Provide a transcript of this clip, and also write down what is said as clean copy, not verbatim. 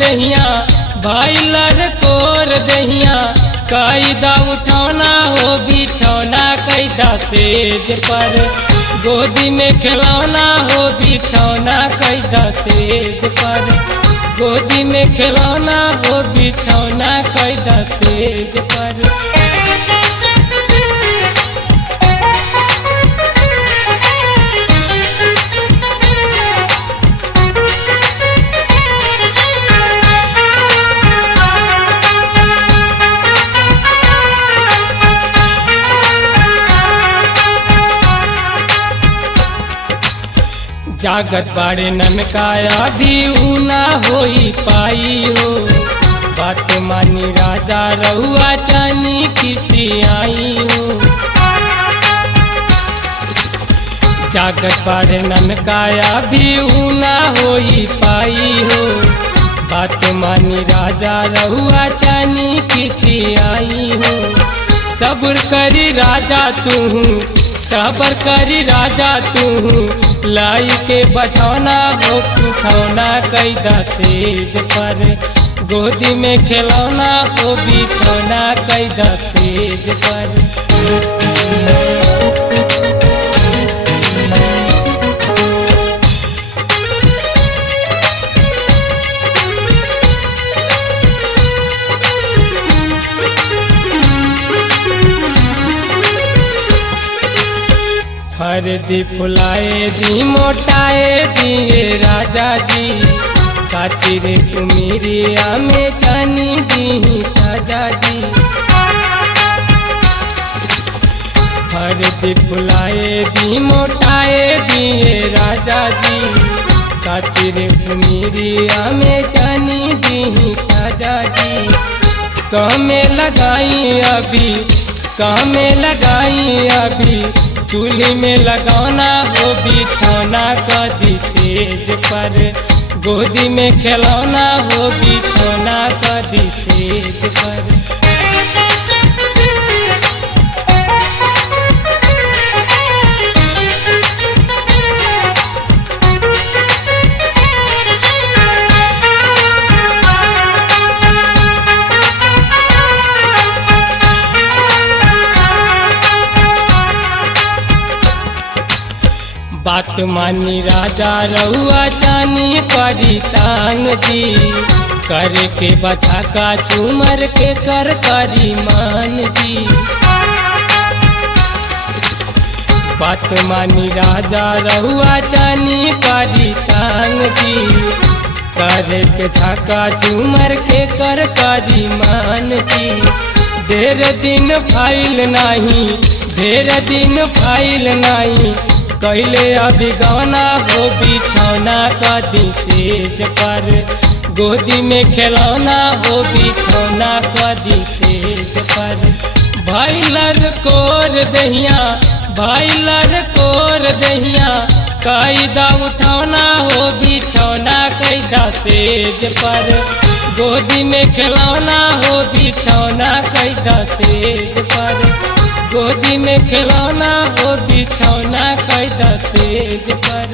दहिया भाईलर कोर दहिया कायदा उठाना हो बिछौना कैदा सेज पर गोदी में खिलौना हो बिछौना कैदा सेज पर गोदी में खिलौना हो बिछौना कैदा सेज पर। जागत बाड़े ननकाया भी ऊना होई पाई हो बात मानी राजा रहुआ चानी किसी आई हो। जागत बाड़े ननकाया भी ऊना होई पाई हो बात मानी राजा रहुआ चानी किसी आई हो। सब्र करी राजा तू सब्र करी राजा तू लाई के बझौना हो उठौना कैदा सेज पर गोदी में खिलौना हो बिछौना कैदा सेज पर। हरदी फुलाए दी मोटाए दिए राजा जी काची रे कुमिरिया में चानी दी साजा जी। हरदी फुलाए दी मोटाए दिए राजा जी काची रे कुमिरिया में चानी दी साजा जी। कामे लगाई अभी चूल्ही में लगाना हो बिछौना कदी सेज पर गोदी में खिलौना हो बिछौना कदी सेज पर। बात मानी राजा रहुआ चानी करी तांग जी करे के बचा का झूमर के कर करी मान जी। बात मानी राजा रहुआ चानी करी तांग जी करे के झाका झूमर के कर करी मान जी। ढेर दिन फाइल नहीं कैले अभी गाना हो बिछौना कदी सेज पर गोदी में खिलौना हो बिछौना कदी सेज पर। भाईलर कोर दहिया कायदा उठाना हो बिछौना कैदा सेज पर गोदी में खिलौना हो बिछौना कैदा सेज पर गोदी में खिलौना हो बिछौना कैदा सेज पर।